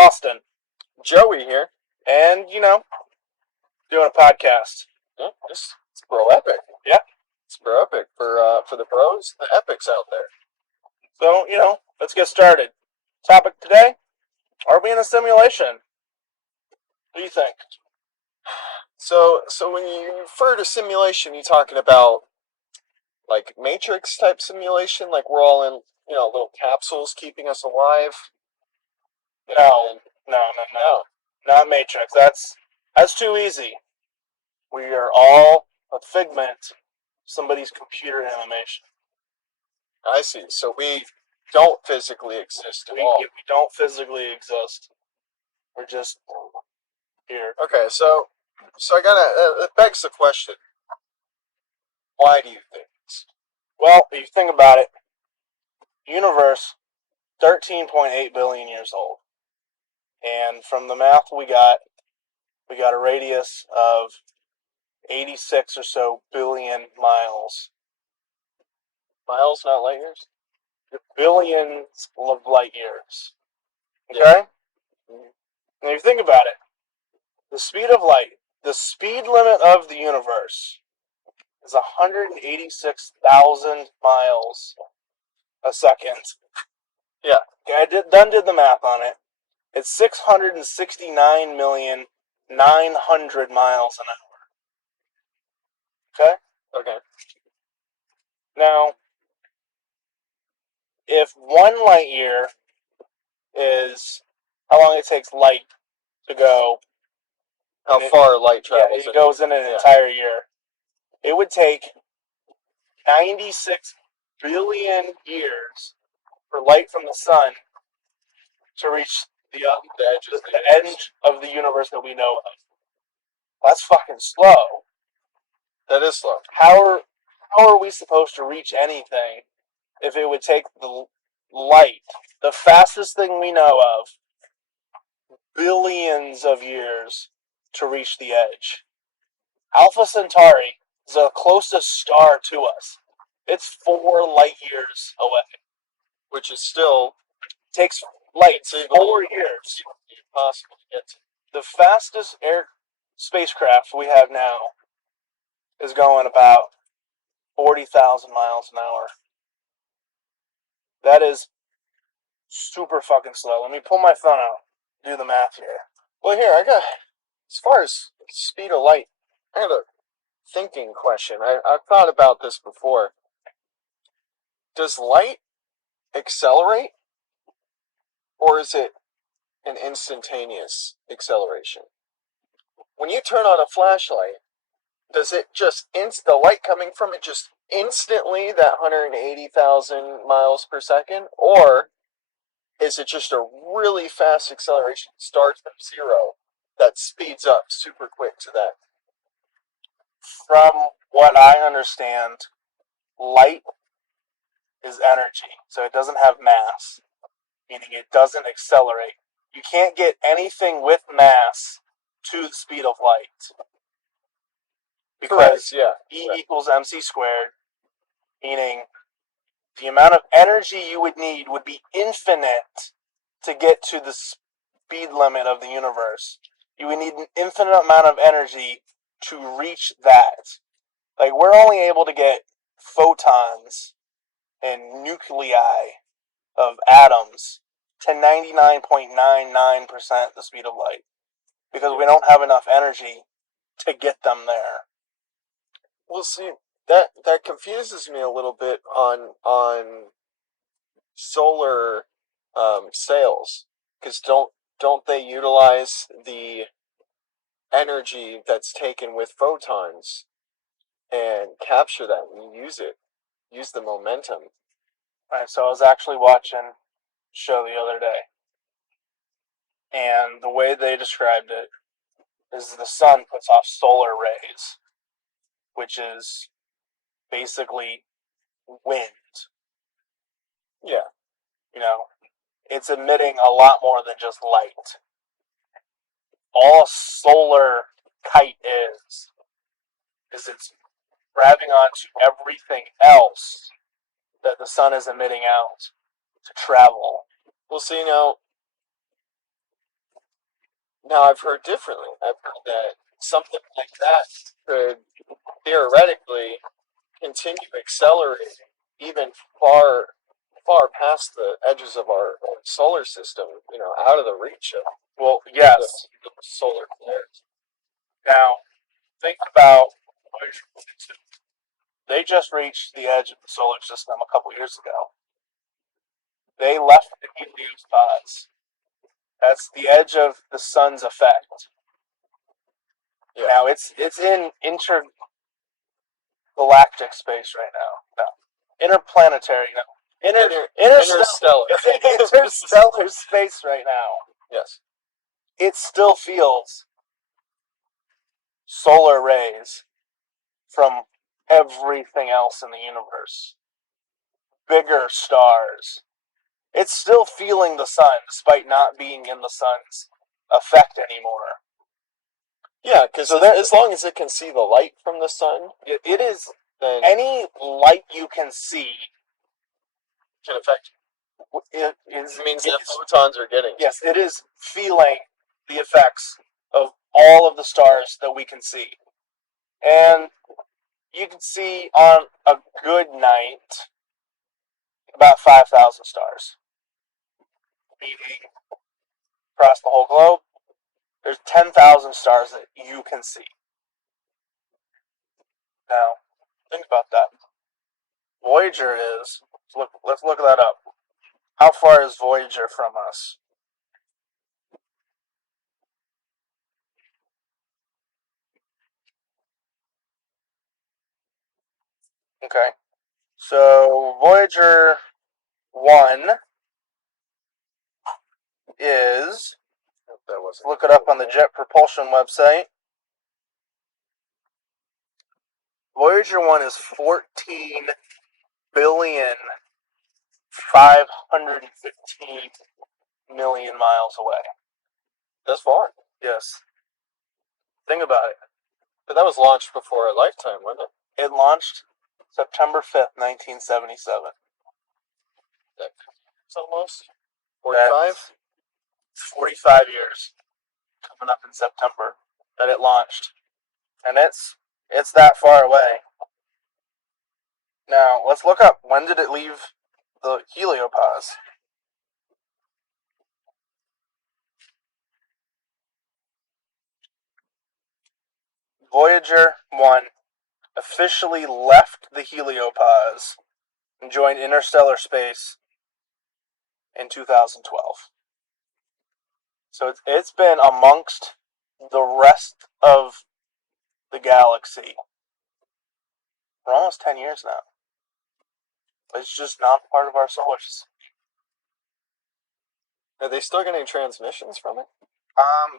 Austin, Joey here. and doing a podcast. Yeah, it's bro epic. Yeah. It's bro epic for the bros, the epics out there. So let's get started. Topic today: are we in a simulation? What do you think? So when you refer to simulation, you talking about like Matrix type simulation, like we're all in little capsules keeping us alive. No, not Matrix. That's too easy. We are all a figment of somebody's computer animation. I see. So we don't physically exist at all. We don't physically exist. We're just here. Okay, so I gotta. It begs the question: why do you think this? Well, if you think about it, universe 13.8 billion years old. And from the math we got a radius of 86 or so billion miles. Miles, not light years? Billions of light years. Okay? Yeah. Now you think about it. The speed of light, the speed limit of the universe is 186,000 miles a second. Yeah. Okay, I did the math on it. It's 669,900,000 miles an hour. Okay? Okay. Now, if 1 light year is how long it takes light to go, how far light travels? Yeah, it goes in an entire year. It would take 96 billion years for light from the sun to reach the edge of the universe that we know of. That's fucking slow. That is slow. How are we supposed to reach anything if it would take the light, the fastest thing we know of, billions of years to reach the edge? Alpha Centauri is the closest star to us. It's 4 light years away. Which is still takes light 4 years. Impossible to get to. The fastest air spacecraft we have now is going about 40,000 miles an hour. That is super fucking slow. Let me pull my phone out, do the math here. Well, here, as far as speed of light, I have a thinking question. I've thought about this before. Does light accelerate, or is it an instantaneous acceleration? When you turn on a flashlight, does it just the light coming from it just instantly that 180,000 miles per second, or is it just a really fast acceleration? It starts from zero that speeds up super quick to that. From what I understand, light is energy, so it doesn't have mass, meaning it doesn't accelerate. You can't get anything with mass to the speed of light. Because E equals mc squared, meaning the amount of energy you would need would be infinite to get to the speed limit of the universe. You would need an infinite amount of energy to reach that. Like, we're only able to get photons and nuclei of atoms to 99.99% the speed of light, because we don't have enough energy to get them there. Well, see, that confuses me a little bit on solar sails, because don't they utilize the energy that's taken with photons and capture that and use the momentum? Right, so I was actually watching a show the other day, and the way they described it is the sun puts off solar rays, which is basically wind. Yeah. It's emitting a lot more than just light. All a solar kite is it's grabbing onto everything else that the sun is emitting out to travel. Well, see, now, Now, I've heard differently. I've heard that something like that could theoretically continue accelerating even far past the edges of our solar system, out of the reach of Well, yes. the solar flares. Now, think about Voyager 1 and 2. They just reached the edge of the solar system a couple years ago. They left the heliopause. That's the edge of the sun's effect. Yeah. Now, it's in intergalactic space right now. No. Interplanetary, no. Interstellar. It's in interstellar space right now. Yes. It still feels solar rays from everything else in the universe. Bigger stars. It's still feeling the sun, despite not being in the sun's effect anymore. Yeah, because as long as it can see the light from the sun, it is. Then Any light you can see can affect you. It means that photons are getting. Yes, it is feeling the effects of all of the stars that we can see. And you can see on a good night about 5,000 stars. Meaning, across the whole globe, there's 10,000 stars that you can see. Now, think about that. Voyager is, let's look that up. How far is Voyager from us? Okay. So, Voyager 1 is, look it up on the Jet Propulsion website. Voyager 1 is 14,515,000,000 miles away. That's far. Yes. Think about it. But that was launched before our lifetime, wasn't it? It launched September 5th, 1977. It's almost 45? It's 45 years coming up in September that it launched. And it's that far away. Now, let's look up, when did it leave the heliopause? Voyager 1 officially left the heliopause and joined interstellar space in 2012. So it's been amongst the rest of the galaxy for almost 10 years now. It's just not part of our solar system. Are they still getting transmissions from it?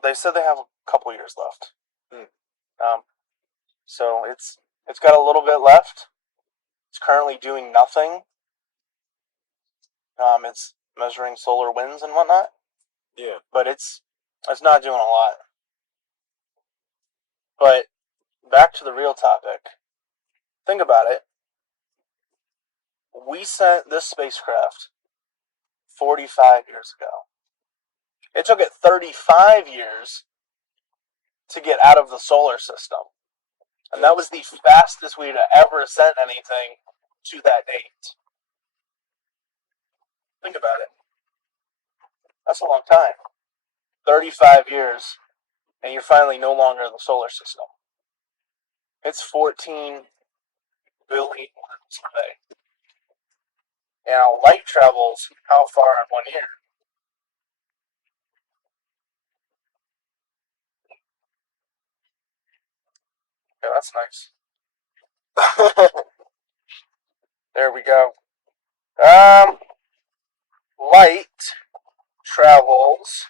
They said they have a couple years left. So it's got a little bit left. It's currently doing nothing. It's measuring solar winds and whatnot. Yeah. But it's not doing a lot. But back to the real topic. Think about it. We sent this spacecraft 45 years ago. It took it 35 years to get out of the solar system. And that was the fastest we'd ever sent anything to that date. Think about it. That's a long time. 35 years, and you're finally no longer in the solar system. It's 14 billion miles away. Now, light travels how far in 1 year? Yeah, that's nice. There we go. Light travels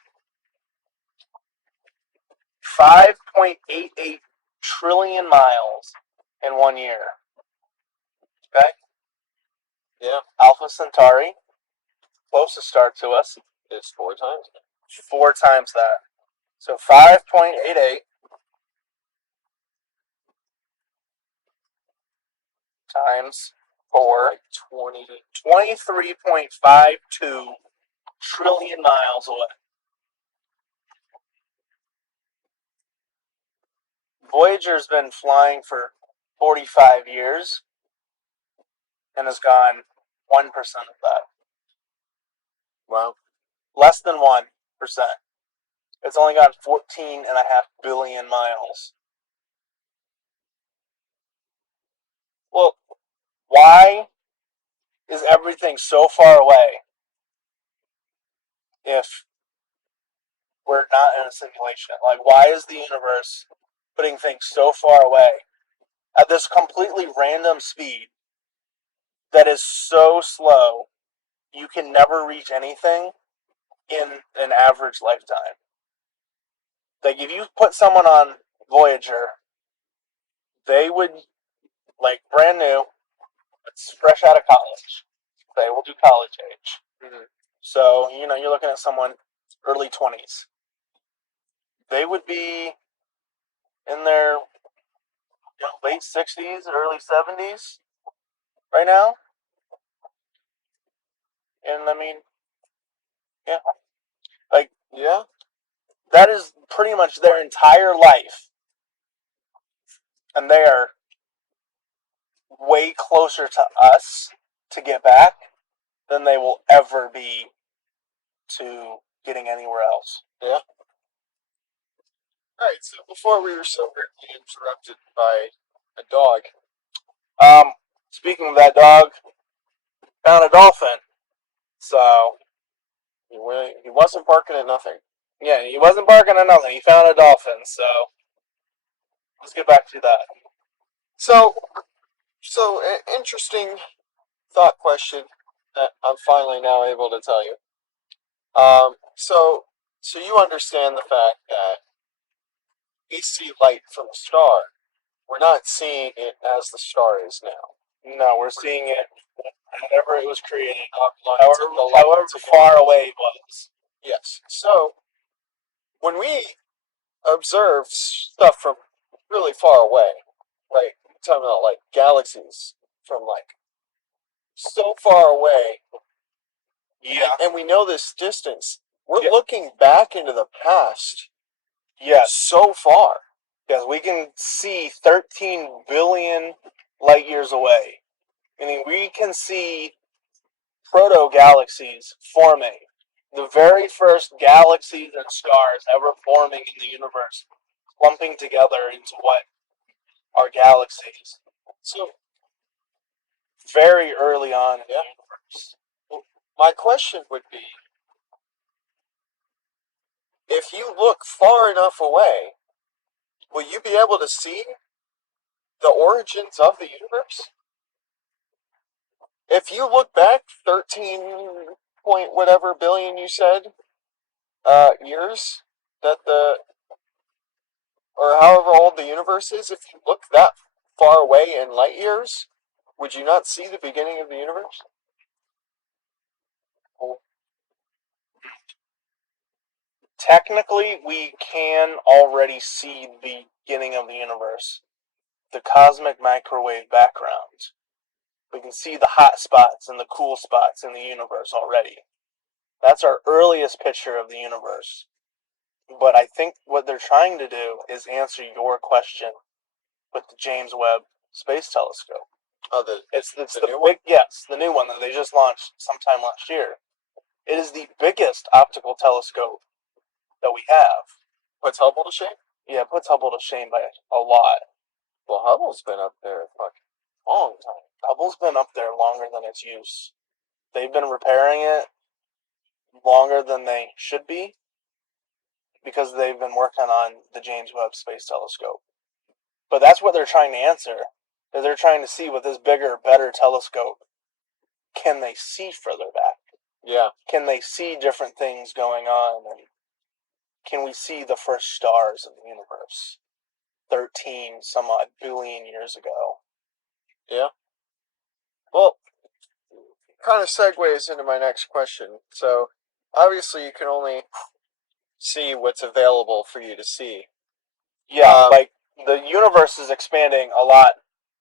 5.88 trillion miles in 1 year. Okay? Yeah. Alpha Centauri, closest star to us, is 4 times. 4 times that. So 5.88 times 4, 23.52 trillion miles away. Voyager's been flying for 45 years and has gone 1% of that. Wow. Less than 1%. It's only gone 14.5 billion miles. Well, why is everything so far away if we're not in a simulation? Like, why is the universe putting things so far away at this completely random speed that is so slow you can never reach anything in an average lifetime? Like, if you put someone on Voyager, they would, like, brand new, it's fresh out of college. They will do college age. Mm-hmm. So, you're looking at someone early 20s. They would be in their late 60s, early 70s right now. And, I mean, yeah. Like, Yeah. that is pretty much their entire life. And they are way closer to us to get back than they will ever be to getting anywhere else. Yeah. All right, so before we were so rudely interrupted by a dog. Speaking of that dog, found a dolphin. So He wasn't barking at nothing. yeah, he wasn't barking at nothing. He found a dolphin. So let's get back to that. So an interesting thought question that I'm finally now able to tell you. So you understand the fact that we see light from a star. We're not seeing it as the star is now. No, we're seeing it whenever it was created, However however far away it was. Yes. So when we observe stuff from really far away, like talking about like galaxies from like so far away, Yeah. and we know this distance, we're looking back into the past. Yes. So far. Yes, we can see 13 billion light years away. Meaning we can see proto-galaxies forming. The very first galaxies and stars ever forming in the universe, clumping together into what are galaxies. So, very early on in the universe. My question would be, if you look far enough away, will you be able to see the origins of the universe? If you look back 13 point whatever billion you said years that or however old the universe is, if you look that far away in light years, would you not see the beginning of the universe? Technically, we can already see the beginning of the universe. The cosmic microwave background. We can see the hot spots and the cool spots in the universe already. That's our earliest picture of the universe. But I think what they're trying to do is answer your question with the James Webb Space Telescope. Oh, it's the new big, yes, the new one that they just launched sometime last year. It is the biggest optical telescope that we have. Puts Hubble to shame? Yeah, it puts Hubble to shame by a lot. Well, Hubble's been up there a fucking long time. Hubble's been up there longer than its use. They've been repairing it longer than they should be because they've been working on the James Webb Space Telescope. But that's what they're trying to answer. They're trying to see with this bigger, better telescope, can they see further back? Yeah. Can they see different things going on? And can we see the first stars of the universe 13 some odd billion years ago? Yeah. Well, kind of segues into my next question. So, obviously, you can only see what's available for you to see. Yeah, like the universe is expanding a lot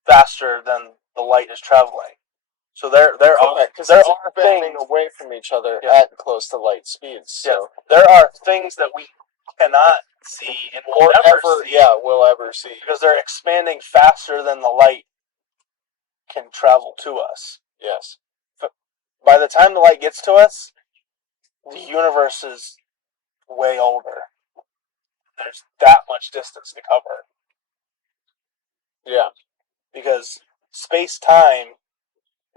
faster than the light is traveling. So there are things away from each other at close to light speeds. So there are things that we cannot see and or will never ever, see. yeah, we'll ever see. Because they're expanding faster than the light can travel to us. Yes. By the time the light gets to us, the universe is way older. There's that much distance to cover. Yeah. Because space-time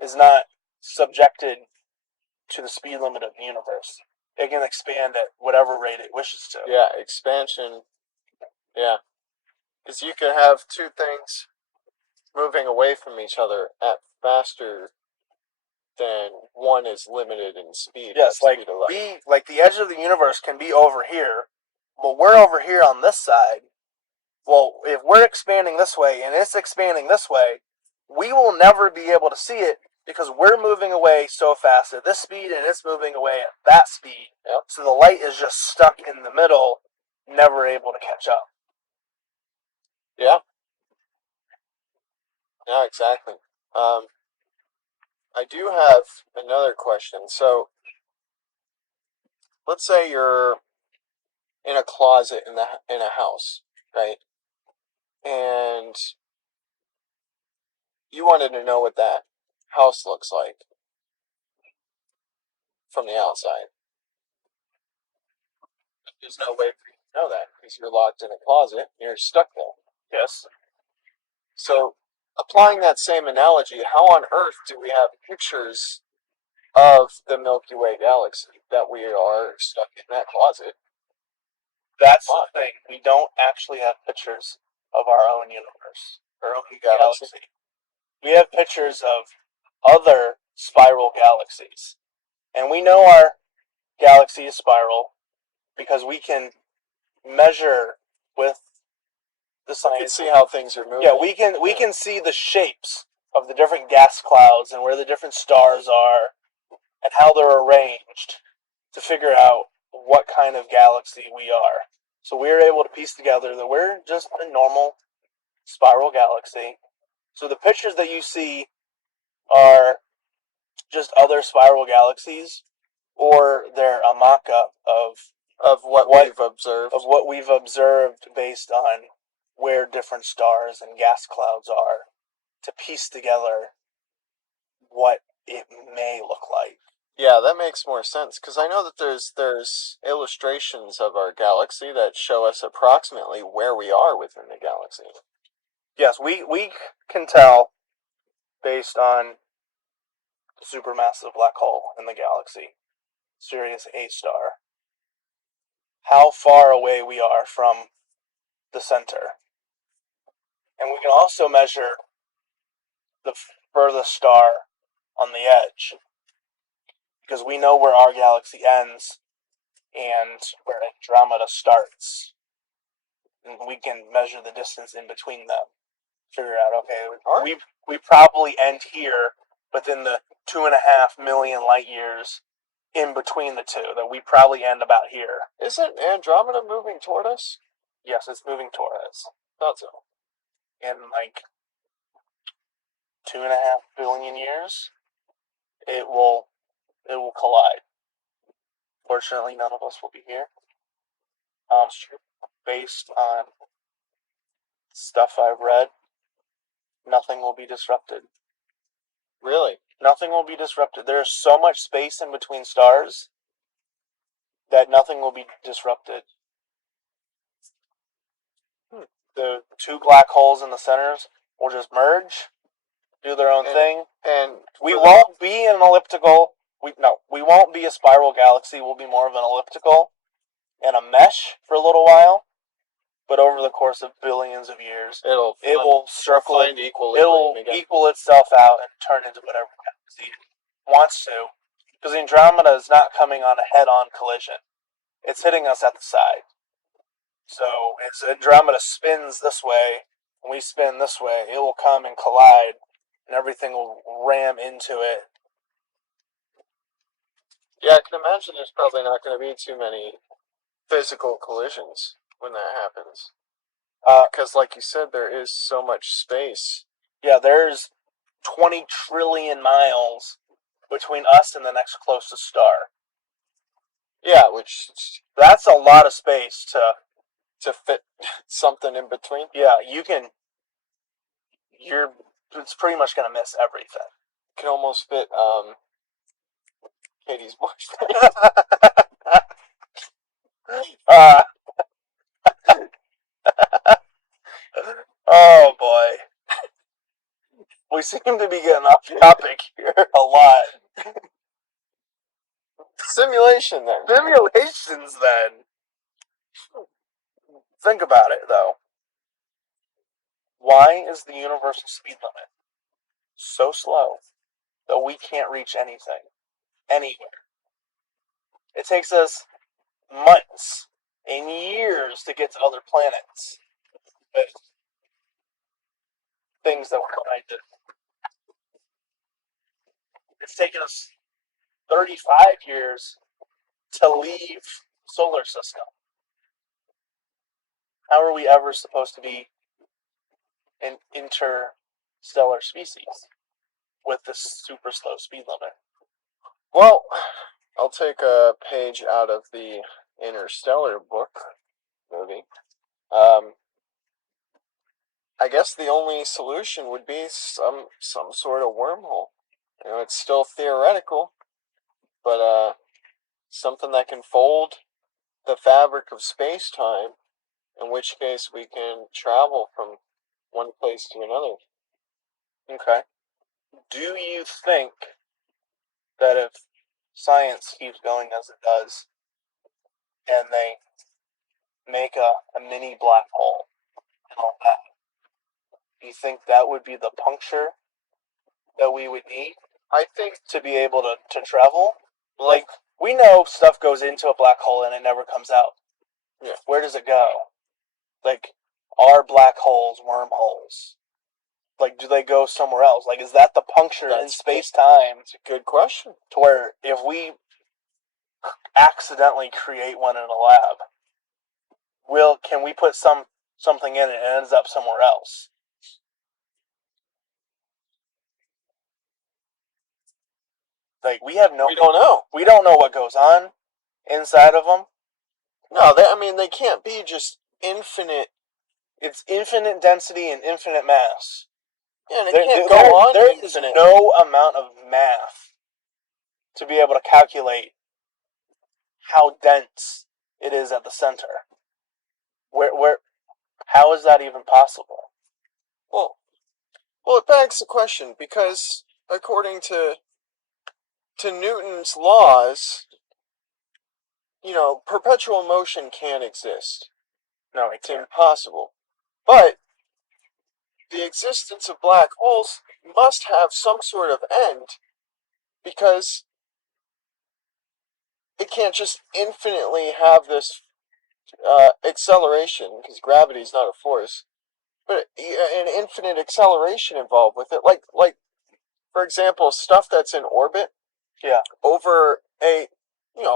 is not subjected to the speed limit of the universe. It can expand at whatever rate it wishes to. Yeah, expansion. Yeah. Because you could have two things moving away from each other at faster than one is limited in speed. Yes, like the edge of the universe can be over here, but we're over here on this side. Well, if we're expanding this way and it's expanding this way, we will never be able to see it because we're moving away so fast at this speed and it's moving away at that speed. Yep. So the light is just stuck in the middle, never able to catch up. Yeah. Yeah, exactly. I do have another question. So, let's say you're in a closet in a house, right? And you wanted to know what that house looks like from the outside. There's no way for you to know that because you're locked in a closet and you're stuck there. Yes. So, applying that same analogy, how on earth do we have pictures of the Milky Way galaxy that we are stuck in that closet? That's the thing. We don't actually have pictures of our own universe, our own galaxy. We have pictures of other spiral galaxies. And we know our galaxy is spiral because we can measure with the science. We can see how things are moving. Yeah, we can see the shapes of the different gas clouds and where the different stars are and how they're arranged to figure out what kind of galaxy we are. So we're able to piece together that we're just a normal spiral galaxy. So the pictures that you see are just other spiral galaxies, or they're a mock-up of what we've observed based on where different stars and gas clouds are to piece together what it may look like. Yeah, that makes more sense because I know that there's illustrations of our galaxy that show us approximately where we are within the galaxy. Yes, we can tell based on the supermassive black hole in the galaxy, Sirius A star, how far away we are from the center. And we can also measure the furthest star on the edge because we know where our galaxy ends and where Andromeda starts. And we can measure the distance in between them. Figure out, okay, we probably end here within the 2.5 million light years in between the two, that we probably end about here. Isn't Andromeda moving toward us? Yes, it's moving toward us. Thought so. In like 2.5 billion years, it will collide. Fortunately, none of us will be here. Based on stuff I've read, nothing will be disrupted. Really? Nothing will be disrupted. There's so much space in between stars that nothing will be disrupted. The two black holes in the centers will just merge, do their own thing, and we won't be an elliptical. We won't be a spiral galaxy. We'll be more of an elliptical and a mesh for a little while. But over the course of billions of years, it will circle. It'll equal itself out and turn into whatever galaxy it wants to. Because Andromeda is not coming on a head-on collision; it's hitting us at the side. So as Andromeda spins this way, and we spin this way, it will come and collide, and everything will ram into it. Yeah, I can imagine there's probably not going to be too many physical collisions when that happens. Because, like you said, there is so much space. Yeah, there's 20 trillion miles between us and the next closest star. Yeah, that's a lot of space to to fit something in between. Yeah, it's pretty much going to miss everything. Can almost fit Katie's voice. Oh boy. We seem to be getting off topic here a lot. Simulation then. Simulations then. Think about it though. Why is the universal speed limit so slow that we can't reach anything anywhere? It takes us months and years to get to other planets. But things that we're trying to. It's taken us 35 years to leave the solar system. How are we ever supposed to be an interstellar species with this super slow speed limit? Well, I'll take a page out of the Interstellar movie. I guess the only solution would be some sort of wormhole. It's still theoretical, but something that can fold the fabric of space-time, in which case we can travel from one place to another. Okay. Do you think that if science keeps going as it does, and they make a mini black hole and all that, do you think that would be the puncture that we would need? I think to be able to travel? Like, we know stuff goes into a black hole and it never comes out. Yeah. Where does it go? Like, are black holes wormholes? Like, do they go somewhere else? Like, is that the puncture in space-time? It's a good question. To where if we accidentally create one in a lab, can we put something in it and it ends up somewhere else? Like, we don't know. We don't know what goes on inside of them. No, they can't be just infinite. It's infinite density and infinite mass. Yeah, and it can't go on there infinite. Is no amount of math to be able to calculate how dense it is at the center. How is that even possible? Well, it begs the question, because according to Newton's laws, perpetual motion can't exist. No, it's impossible. But the existence of black holes must have some sort of end, because it can't just infinitely have this acceleration, because gravity is not a force, but an infinite acceleration involved with it. Like for example, stuff that's in orbit, over a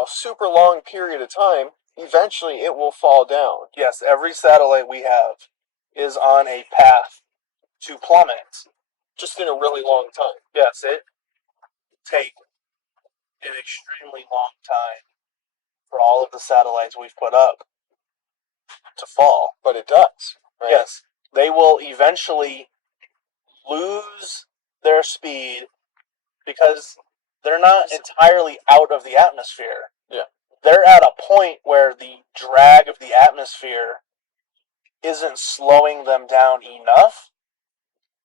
super long period of time, eventually it will fall down. Yes, every satellite we have is on a path to plummet, just in a really long time. Yes, it takes an extremely long time for all of the satellites we've put up to fall. But it does, right? Yes, they will eventually lose their speed because they're not entirely out of the atmosphere. Yeah. They're at a point where the drag of the atmosphere isn't slowing them down enough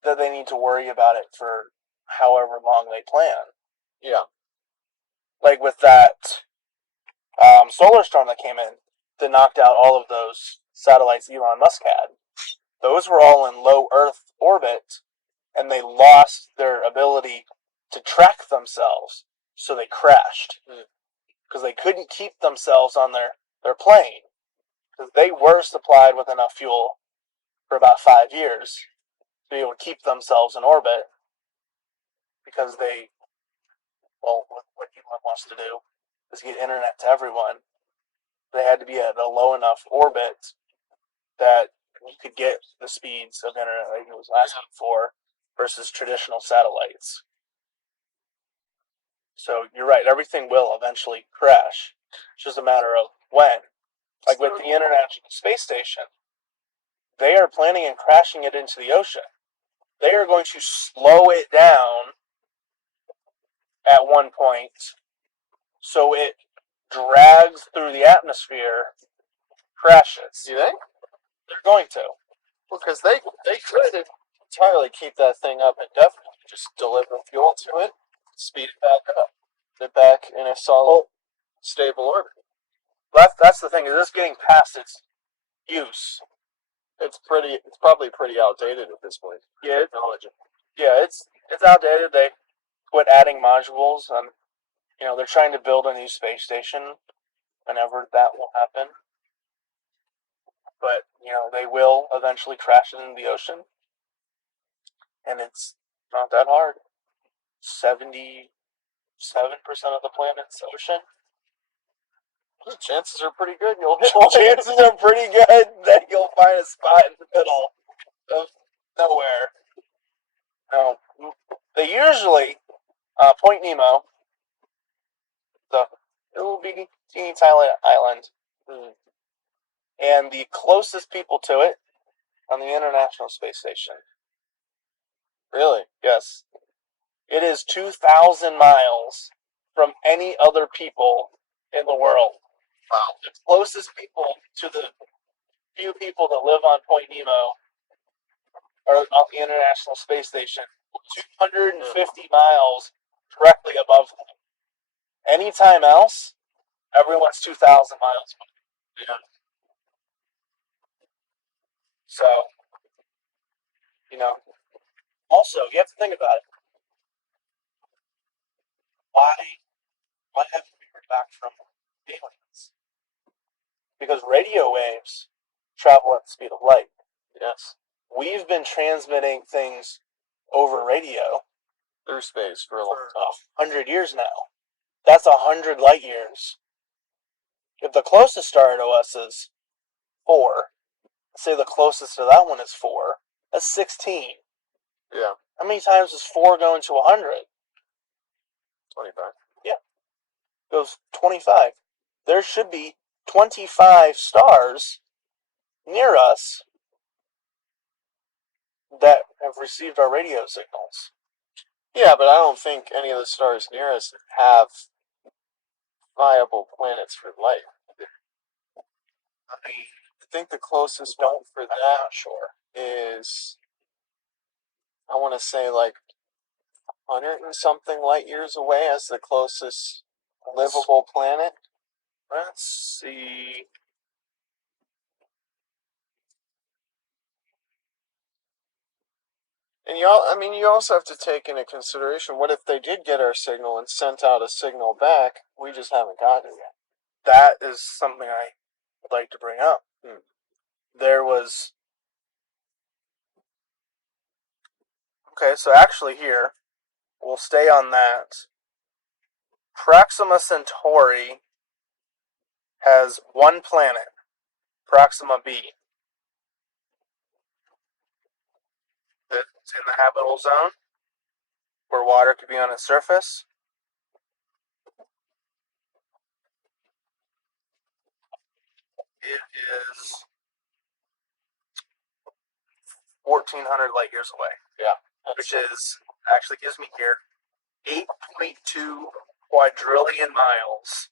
that they need to worry about it for however long they plan. Yeah. Like with that solar storm that came in that knocked out all of those satellites Elon Musk had. Those were all in low Earth orbit, and they lost their ability to track themselves, so they crashed. Because they couldn't keep themselves on their plane. Because they were supplied with enough fuel for about 5 years to be able to keep themselves in orbit. Because what Elon wants to do is get internet to everyone. They had to be at a low enough orbit that you could get the speeds of internet like it was asking for versus traditional satellites. So you're right, everything will eventually crash. It's just a matter of when. like with the International Space Station, they are planning on crashing it into the ocean. They are going to slow it down at one point so it drags through the atmosphere, crashes. You think? They're going to. Well, because they could entirely keep that thing up indefinitely. Just deliver fuel to it, speed it back up. They're back in a solid, stable orbit. That's the thing. Is this getting past its use? It's probably pretty outdated at this point. Yeah, technology. Yeah, it's outdated. They quit adding modules. They're trying to build a new space station whenever that will happen. But they will eventually crash it into the ocean, and it's not that hard. 77% of the planet's ocean. The chances are pretty good you'll hit one. Chances are pretty good that you'll find a spot in the middle of nowhere. No, they usually Point Nemo, the little bitty teeny tiny island, and the closest people to it on the International Space Station. Really? Yes. It is 2,000 miles from any other people in the world. Wow. The closest people to the few people that live on Point Nemo are on the International Space Station, 250 miles directly above them. Anytime else, everyone's 2,000 miles away. Yeah. So, also, you have to think about it. Why haven't we heard back from aliens? Because radio waves travel at the speed of light. Yes. We've been transmitting things over radio through space for a long time. 100 years now. That's 100 light years. If the closest star to us is 4, say the closest to that one is 4, that's 16. Yeah. How many times is 4 going to 100? 25. Yeah. It goes 25. There should be 25 stars near us that have received our radio signals. Yeah, but I don't think any of the stars near us have viable planets for life. I think the closest one for that is, I want to say, like 100 and something light years away as the closest livable planet. Let's see. And you also have to take into consideration, what if they did get our signal and sent out a signal back? We just haven't gotten it yet. That is something I would like to bring up. There was... Okay, so actually here, we'll stay on that. Proxima Centauri has one planet, Proxima b. It's in the habitable zone, where water could be on its surface. It is 1,400 light years away. Yeah. Which is, actually gives me here, 8.2 quadrillion miles.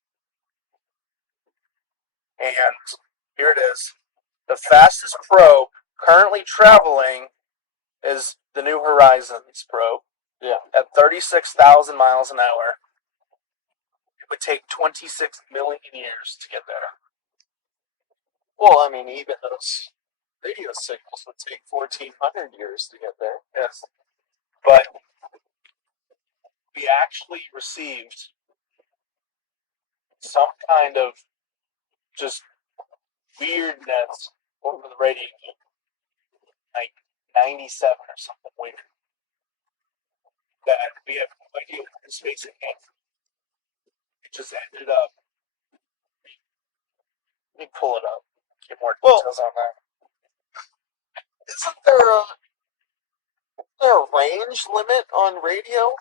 And here it is. The fastest probe currently traveling is the New Horizons probe. Yeah. At 36,000 miles an hour. It would take 26 million years to get there. Well, even those radio signals would take 1,400 years to get there. Yes. But we actually received some kind of just weirdness over the radio. Like 97 or something weird. That we have no idea where the space it came from. It just ended up. Let me pull it up. Get more details on that. Isn't there a range limit on radio?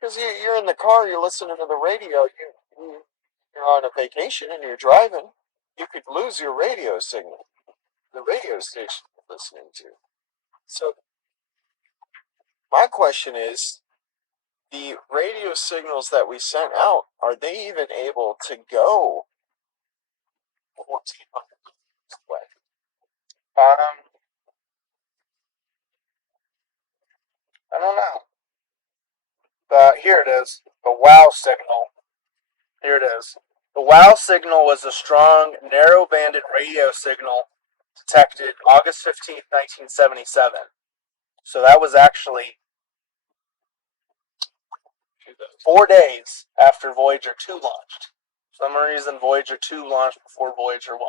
Because you're in the car, you're listening to the radio, you're on a vacation and you're driving. you could lose your radio signal, the radio station you're listening to. So, my question is, the radio signals that we sent out, are they even able to go 1,400 miles away? I don't know. Here it is. The WOW signal. Here it is. The WOW signal was a strong, narrow-banded radio signal detected August 15th, 1977. So that was actually 4 days after Voyager 2 launched. For some reason, Voyager 2 launched before Voyager 1.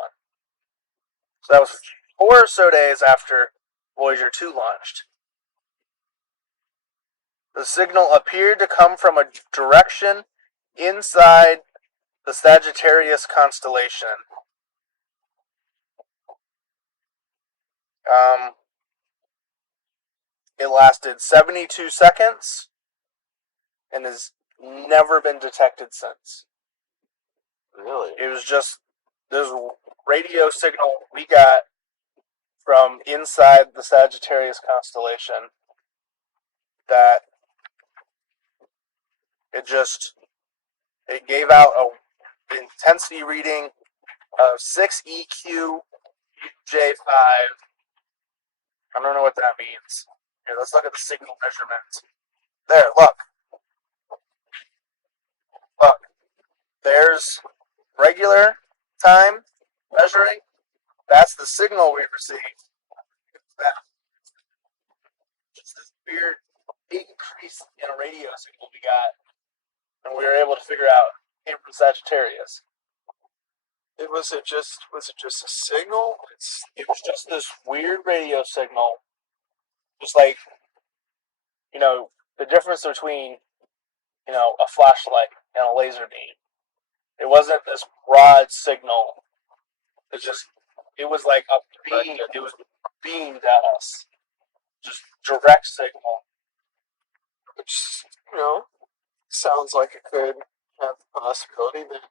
So that was 4 or so days after Voyager 2 launched. The signal appeared to come from a direction inside the Sagittarius constellation. It lasted 72 seconds and has never been detected since. Really? It was just this radio signal we got from inside the Sagittarius constellation that it gave out an intensity reading of 6 EQ J5. I don't know what that means. Here, let's look at the signal measurement. There, look. Look. There's regular time measuring. That's the signal we received. That. Just this weird increase in a radio signal we got. And we were able to figure out it came from Sagittarius. Was it just a signal? It was just this weird radio signal. Just like, the difference between, a flashlight and a laser beam. It wasn't this broad signal. It was like a beam. It was beamed at us. Just direct signal. Which, sounds like it could have the possibility that...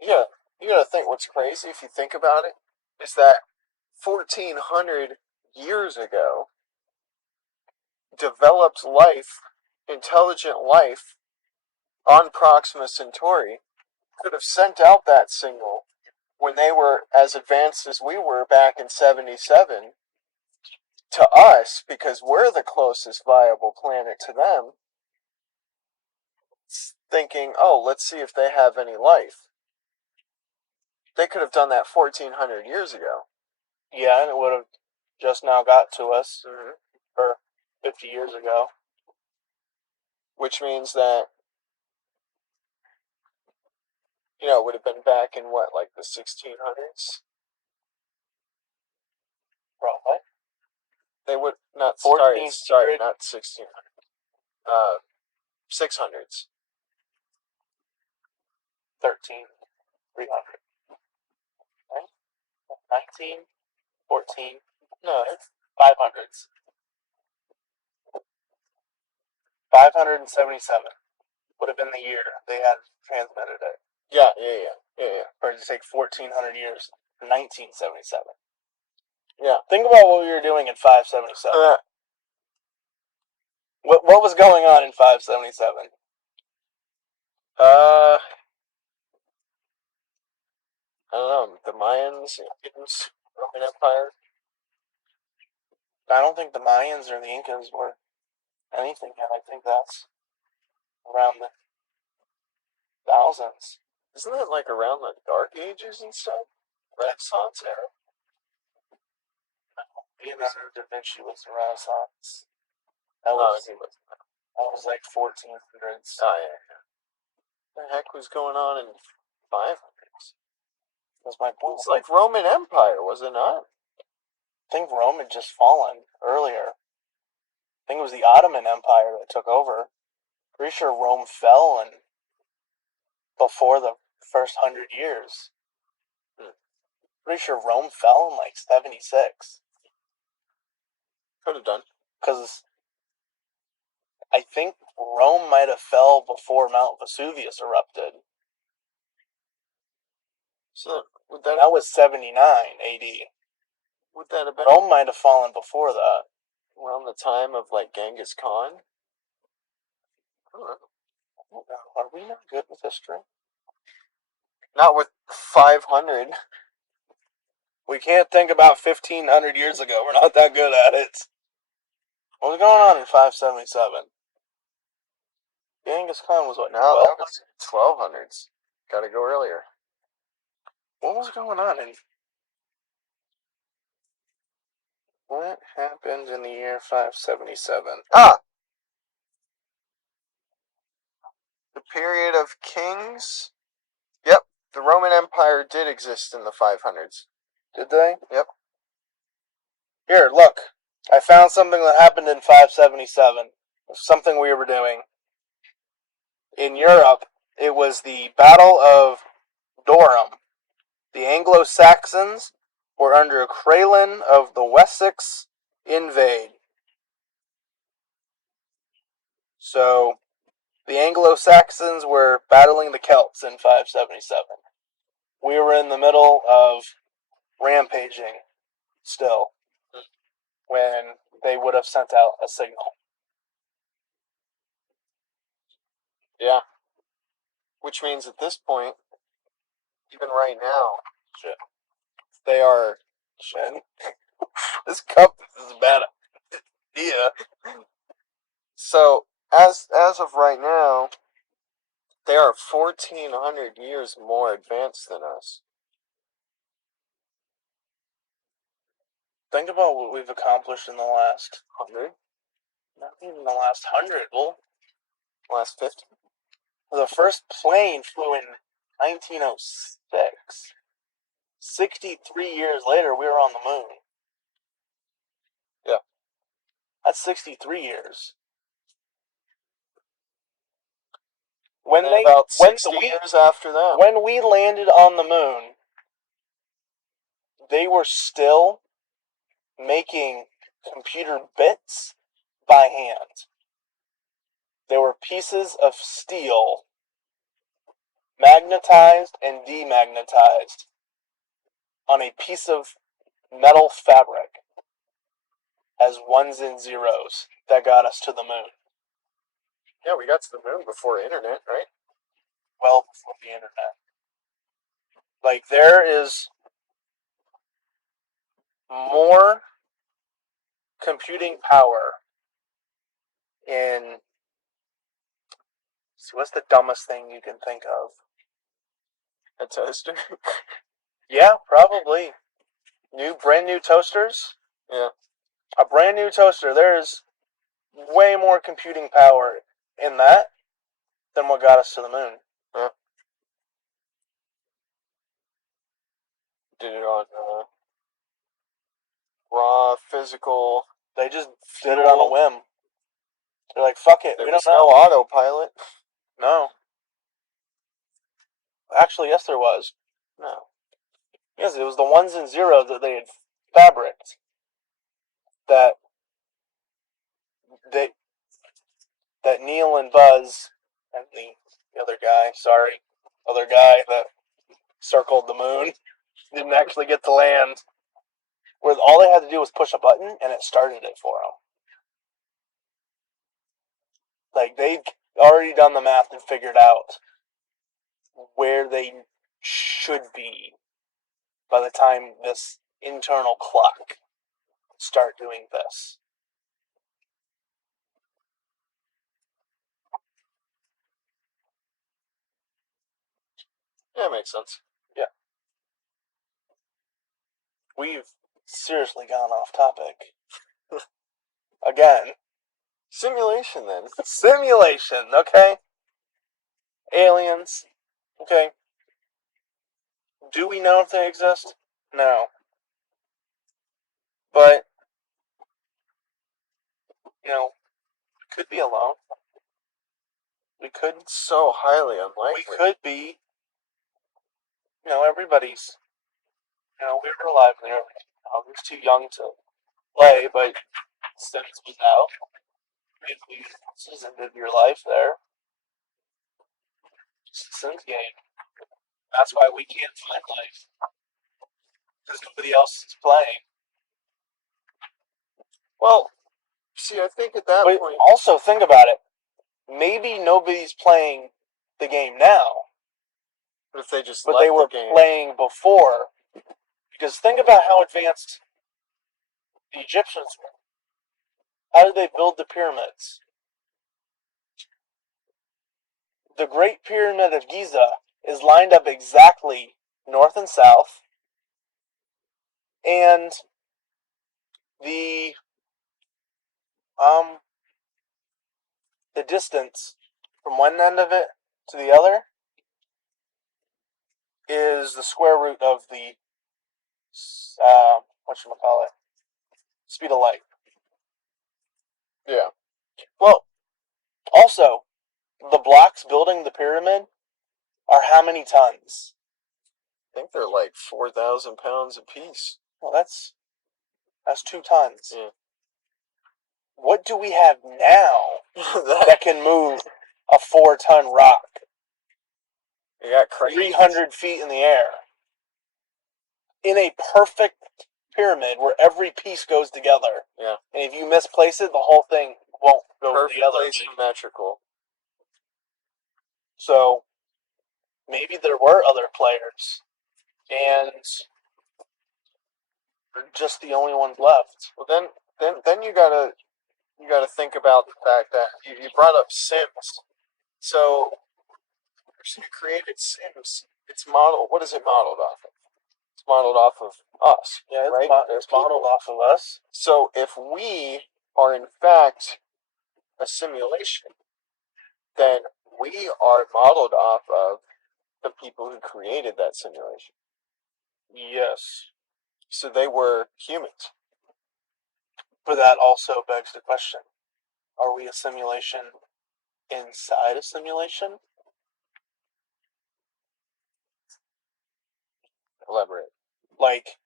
Yeah, you gotta think what's crazy if you think about it, is that 1,400 years ago, developed life, intelligent life, on Proxima Centauri could have sent out that signal when they were as advanced as we were back in 77 to us, because we're the closest viable planet to them, thinking, oh, let's see if they have any life. They could have done that 1,400 years ago. Yeah, and it would have just now got to us, or 50 years ago. Which means that, it would have been back in what, like the 1600s? Probably. They would not. Sorry, not 1600. 600s. 13, 300. Right? 19, 14. No, 500s. 577 would have been the year they had transmitted it. Yeah. For it to take 1,400 years. 1977. Yeah. Think about what we were doing in 577. What was going on in 577? I don't know. The Mayans, Incans, Roman Empire. I don't think the Mayans or the Incas were anything yet. I think that's around the thousands. Isn't that like around the Dark Ages and stuff? Renaissance era? Leonardo da Vinci was the Renaissance. That was like 1400s. Oh, yeah. What the heck was going on in 500s? That's my point. It's like Roman Empire, was it not? I think Rome had just fallen earlier. I think it was the Ottoman Empire that took over. Pretty sure Rome fell before the first 100 years. Pretty sure Rome fell in like 76. Could have done. Because I think Rome might have fell before Mount Vesuvius erupted. So That was 79 AD. would that have been Rome might have fallen before that. around the time of like Genghis Khan? I don't know. Are we not good with history? Not with 500. We can't think about 1500 years ago. We're not that good at it. What was going on in 577? Genghis Khan was what? No, 12? that was 1200s. Gotta go earlier. What was going on in? What happened in the year 577? Ah! The period of kings? Yep, the Roman Empire did exist in the 500s. Did they? Yep. Here, look. I found something that happened in 577. Something we were doing. In Europe, it was the Battle of Durham. The Anglo-Saxons were under Crelin of the Wessex invade. So, the Anglo-Saxons were battling the Celts in 577. We were in the middle of rampaging still when they would have sent out a signal. Yeah. Which means at this point, even right now, Shit. they are... Shit. This cup is a bad idea. So, as of right now, they are 1,400 years more advanced than us. Think about what we've accomplished in the last 100? not even the last 100. Well, Last 50? the first plane flew in 1906. 63 years later, we were on the moon. Yeah. That's 63 years. About 60 years after that. When we landed on the moon, they were still making computer bits by hand. There were pieces of steel magnetized and demagnetized on a piece of metal fabric as ones and zeros that got us to the moon. Yeah, we got to the moon before internet, right? Well before the internet. Like, there is more computing power in... See, what's the dumbest thing you can think of? A toaster? Yeah, probably. Brand new toasters? Yeah. A brand new toaster, there's way more computing power in that than what got us to the moon. Yeah. Did it on raw physical. They just did it on a whim. They're like, fuck it, There we was don't know. no autopilot. No. Actually, yes, there was. No. Yes, it was the ones and zeros that they had fabricked. That Neil and Buzz and the other guy that circled the moon didn't actually get to land. Where all they had to do was push a button and it started it for them. Like, they'd already done the math and figured out where they should be by the time this internal clock start doing this. Yeah, it makes sense. Yeah. We've seriously gone off topic. Again. Simulation, then. Simulation, okay? Aliens, okay? Do we know if they exist? No. But, could be alone. We could. So highly unlikely. We could be. Everybody's. We were alive in the early. I was too young to play, but Sims was out. Basically, this ended your life there. It's a Sims game. That's why we can't find life. Because nobody else is playing. Well, see, I think at that But point... also, think about it. Maybe nobody's playing the game now. But if they just But left they were the game... playing before. Because think about how advanced the Egyptians were. How did they build the pyramids? The Great Pyramid of Giza is lined up exactly north and south. And the distance from one end of it to the other is the square root of the whatchamacallit, speed of light. Yeah. Well, also, the blocks building the pyramid are how many tons? I think they're like 4,000 pounds apiece. Well, that's 2 tons. Yeah. What do we have now that can move a 4-ton rock? You got crazy. 300 feet in the air. In a perfect pyramid where every piece goes together. Yeah. And if you misplace it, the whole thing won't go together. Perfectly symmetrical. So, maybe there were other players. And they're just the only ones left. Well, then you gotta think about the fact that you brought up Sims. So, you created Sims. It's modeled. What is it modeled off of? It's modeled off of us. Yeah, right? It's modeled off of us. So if we are in fact a simulation, then we are modeled off of the people who created that simulation. Yes. So they were humans. But that also begs the question, are we a simulation inside a simulation? Elaborate. Like,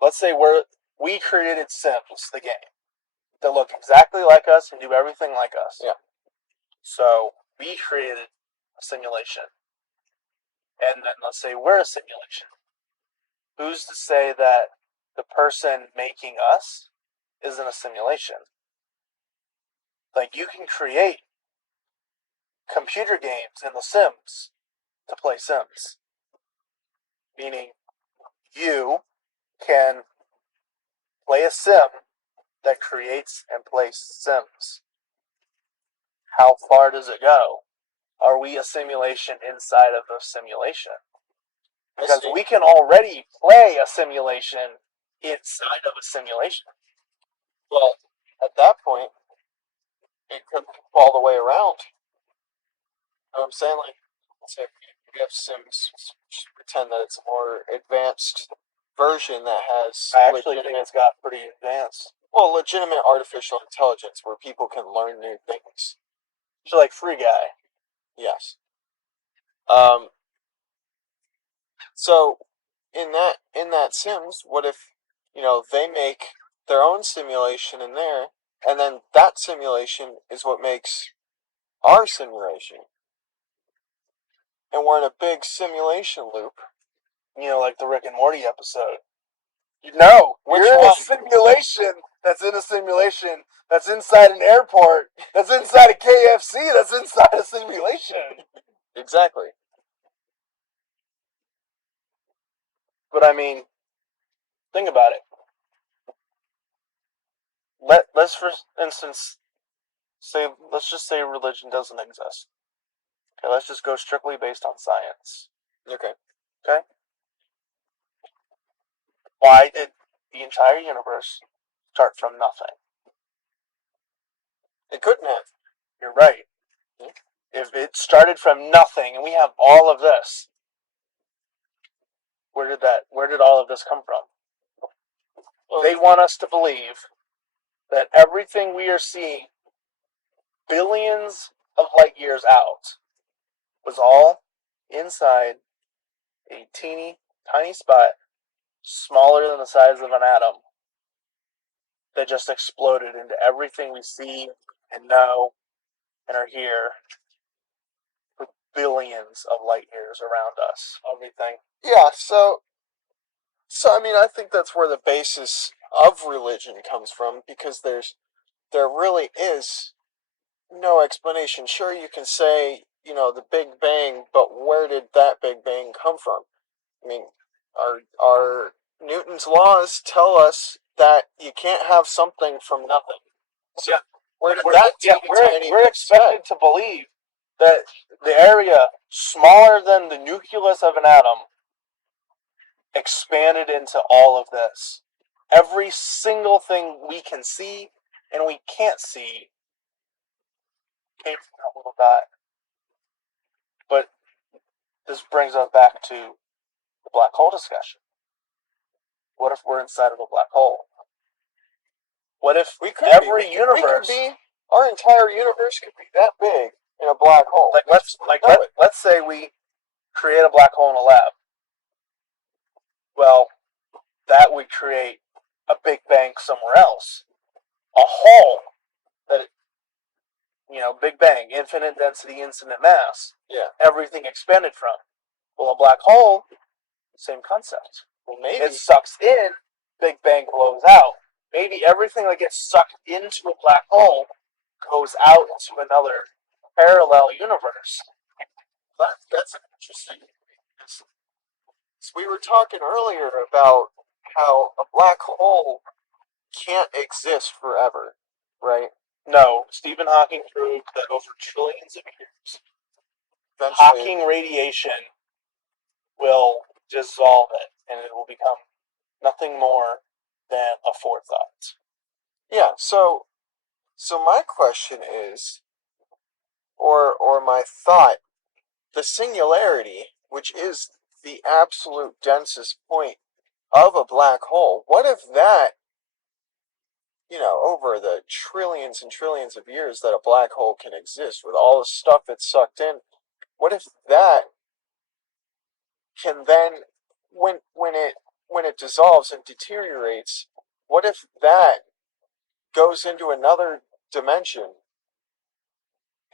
let's say we created Sims, the game, that look exactly like us and do everything like us. Yeah. So, we created a simulation. And then let's say we're a simulation. Who's to say that the person making us isn't a simulation? Like, you can create computer games in The Sims to play Sims. Meaning, you can play a sim that creates and plays Sims. How far does it go? Are we a simulation inside of a simulation? Because we can already play a simulation inside of a simulation. Well, at that point, it could fall the way around. You know what I'm saying? Like, let's say we have Sims, just pretend that it's a more advanced version that has... I actually think it's got pretty advanced. Well, legitimate artificial intelligence where people can learn new things. So like Free Guy. Yes. So in that Sims, what if, they make their own simulation in there, and then that simulation is what makes our simulation. And we're in a big simulation loop. Like the Rick and Morty episode. No, you're in a simulation that's in a simulation that's inside an airport, that's inside a KFC, that's inside a simulation. Exactly. But I mean, think about it. Let's for instance let's just say religion doesn't exist. Okay, let's just go strictly based on science. Okay. Okay? Why did the entire universe start from nothing? It couldn't have. You're right. If it started from nothing and we have all of this, where did all of this come from? Well, they want us to believe that everything we are seeing billions of light years out was all inside a teeny tiny spot smaller than the size of an atom that just exploded into everything we see and know and are here billions of light years around us. Everything. Yeah, so I mean, I think that's where the basis of religion comes from, because there really is no explanation. Sure, you can say, the Big Bang, but where did that Big Bang come from? I mean, our Newton's laws tell us that you can't have something from nothing. So where did that take we're expected to believe that the area smaller than the nucleus of an atom expanded into all of this. Every single thing we can see and we can't see came from that little dot. But this brings us back to the black hole discussion. What if we're inside of a black hole? What if our entire universe could be that big in a black hole? Let's say we create a black hole in a lab. Well, that would create a Big Bang somewhere else. A hole that, Big Bang, infinite density, infinite mass. Yeah. Everything expanded from. Well, a black hole, same concept. Well, maybe. It sucks in, Big Bang blows out. Maybe everything that gets sucked into a black hole goes out into another parallel universe. That's interesting. So we were talking earlier about how a black hole can't exist forever, right? No, Stephen Hawking proved that over trillions of years, Hawking radiation will dissolve it, and it will become nothing more than a forethought. Yeah, so my question is, or my thought, the singularity, which is the absolute densest point of a black hole, what if that, over the trillions and trillions of years that a black hole can exist with all the stuff it's sucked in, what if that can then, when it dissolves and deteriorates, what if that goes into another dimension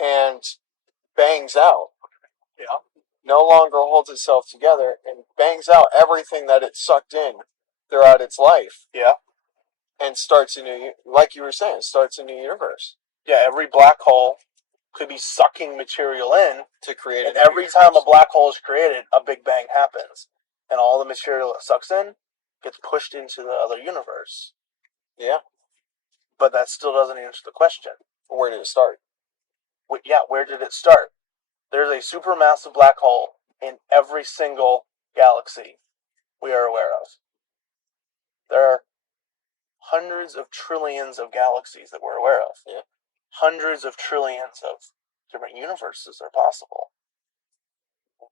and bangs out? Yeah. No longer holds itself together and bangs out everything that it sucked in throughout its life. Yeah. And starts a new, like you were saying, starts a new universe. Yeah, every black hole could be sucking material in to create. And every time a black hole is created, a Big Bang happens. And all the material it sucks in gets pushed into the other universe. Yeah. But that still doesn't answer the question. Where did it start? Where did it start? There's a supermassive black hole in every single galaxy we are aware of. There are hundreds of trillions of galaxies that we're aware of. Yeah. Hundreds of trillions of different universes are possible.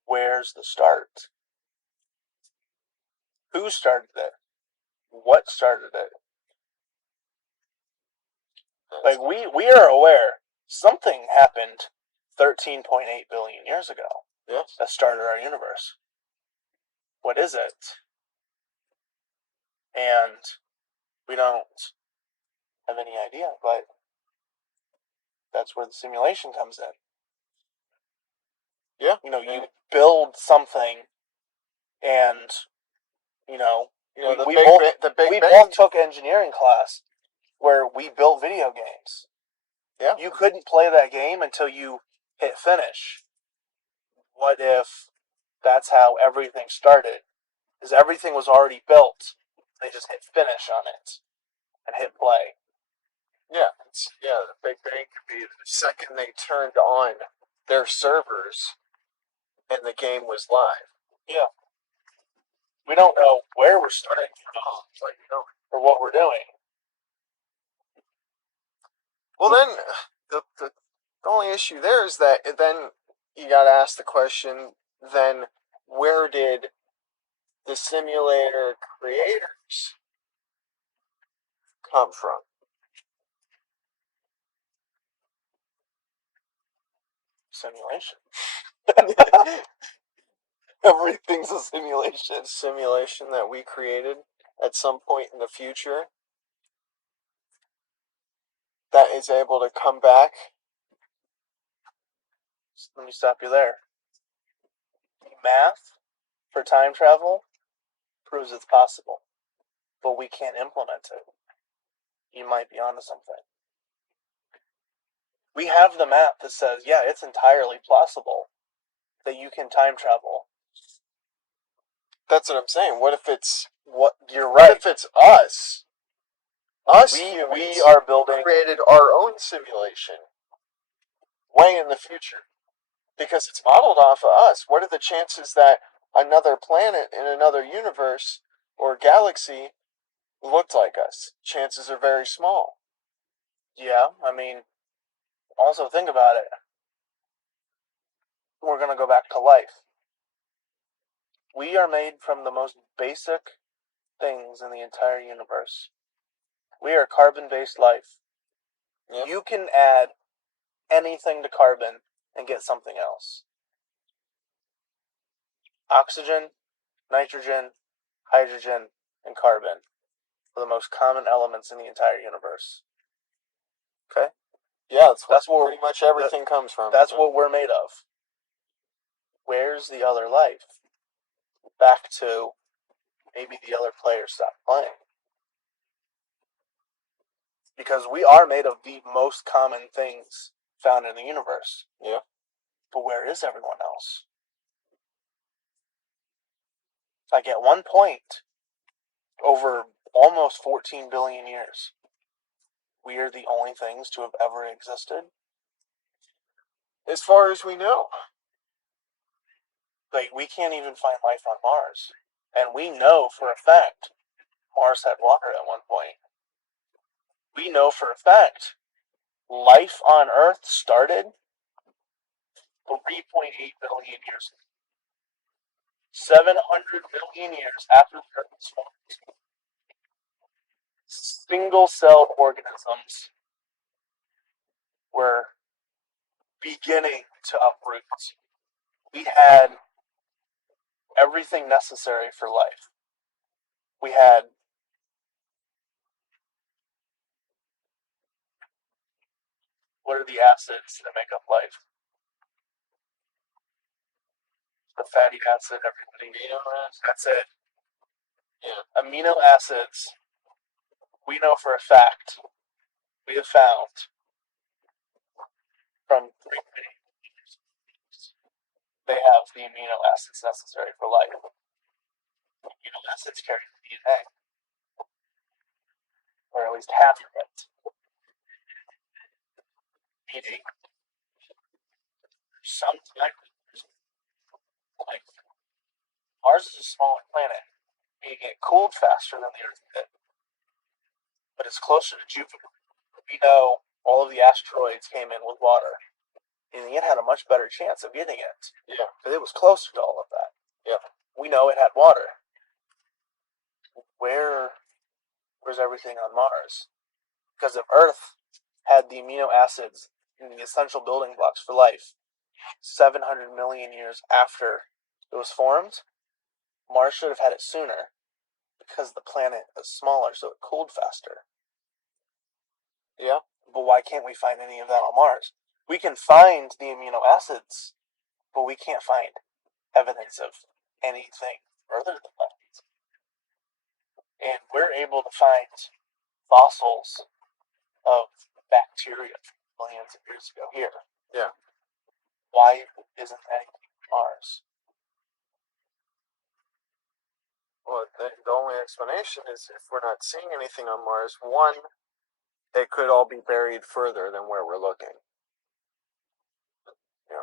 Where's the start? Who started it? What started it? Like, we are aware something happened 13.8 billion years ago. Yes. That started our universe. What is it? And we don't have any idea, but that's where the simulation comes in. Yeah. You build something and, we both took engineering class where we built video games. Yeah. You couldn't play that game until you hit finish. What if that's how everything started? Because everything was already built. They just hit finish on it and hit play. Yeah. The Big Bang could be the second they turned on their servers and the game was live. Yeah. We don't know where we're starting from or what we're doing. Well, then, the only issue there is that then you got to ask the question, then where did the simulator creators come from? Simulation. Everything's a simulation. Simulation that we created at some point in the future that is able to come back. Let me stop you there. math for time travel proves it's possible, but we can't implement it. You might be onto something. We have the math that says, yeah, it's entirely plausible that you can time travel. That's what I'm saying. What if it's You're what right. if it's us? Us We humans are building. created our own simulation way in the future because it's modeled off of us. What are the chances that another planet in another universe or galaxy looked like us? Chances are very small. Yeah, I mean, also think about it. We're going to go back to life. We are made from the most basic things in the entire universe. We are carbon-based life. Yeah. You can add anything to carbon and get something else. Oxygen, nitrogen, hydrogen, and carbon are the most common elements in the entire universe. Okay? Yeah, that's where pretty much everything comes from. That's what we're made of. Where's the other life? Back to maybe the other players stopped playing. Because we are made of the most common things found in the universe. Yeah. But where is everyone else? Like at one point, over almost 14 billion years, we are the only things to have ever existed. As far as we know. Like, we can't even find life on Mars. And we know for a fact Mars had water at one point. We know for a fact life on Earth started 3.8 billion years ago. 700 million years after the Earth was formed. Single-celled organisms were beginning to uproot. We had everything necessary for life. We had what are the acids that make up life? The fatty acid, everybody. Amino acids. That's it. Yeah. Amino acids, we know for a fact, we have found from 3 years, they have the amino acids necessary for life. Amino acids carry the DNA, or at least half of it. Meaning, sometimes, like, Mars is a smaller planet, meaning it cooled faster than the Earth did, but it's closer to Jupiter. We know all of the asteroids came in with water, and it had a much better chance of getting it. Yeah. Because it was closer to all of that. Yeah. We know it had water. Where's everything on Mars? Because if Earth had the amino acids and the essential building blocks for life 700 million years after it was formed, Mars should have had it sooner because the planet is smaller, so it cooled faster. Yeah. But why can't we find any of that on Mars? We can find the amino acids, but we can't find evidence of anything further than that. And we're able to find fossils of bacteria from millions of years ago here. Yeah. Why isn't anything on Mars? Well, the only explanation is if we're not seeing anything on Mars, one, it could all be buried further than where we're looking.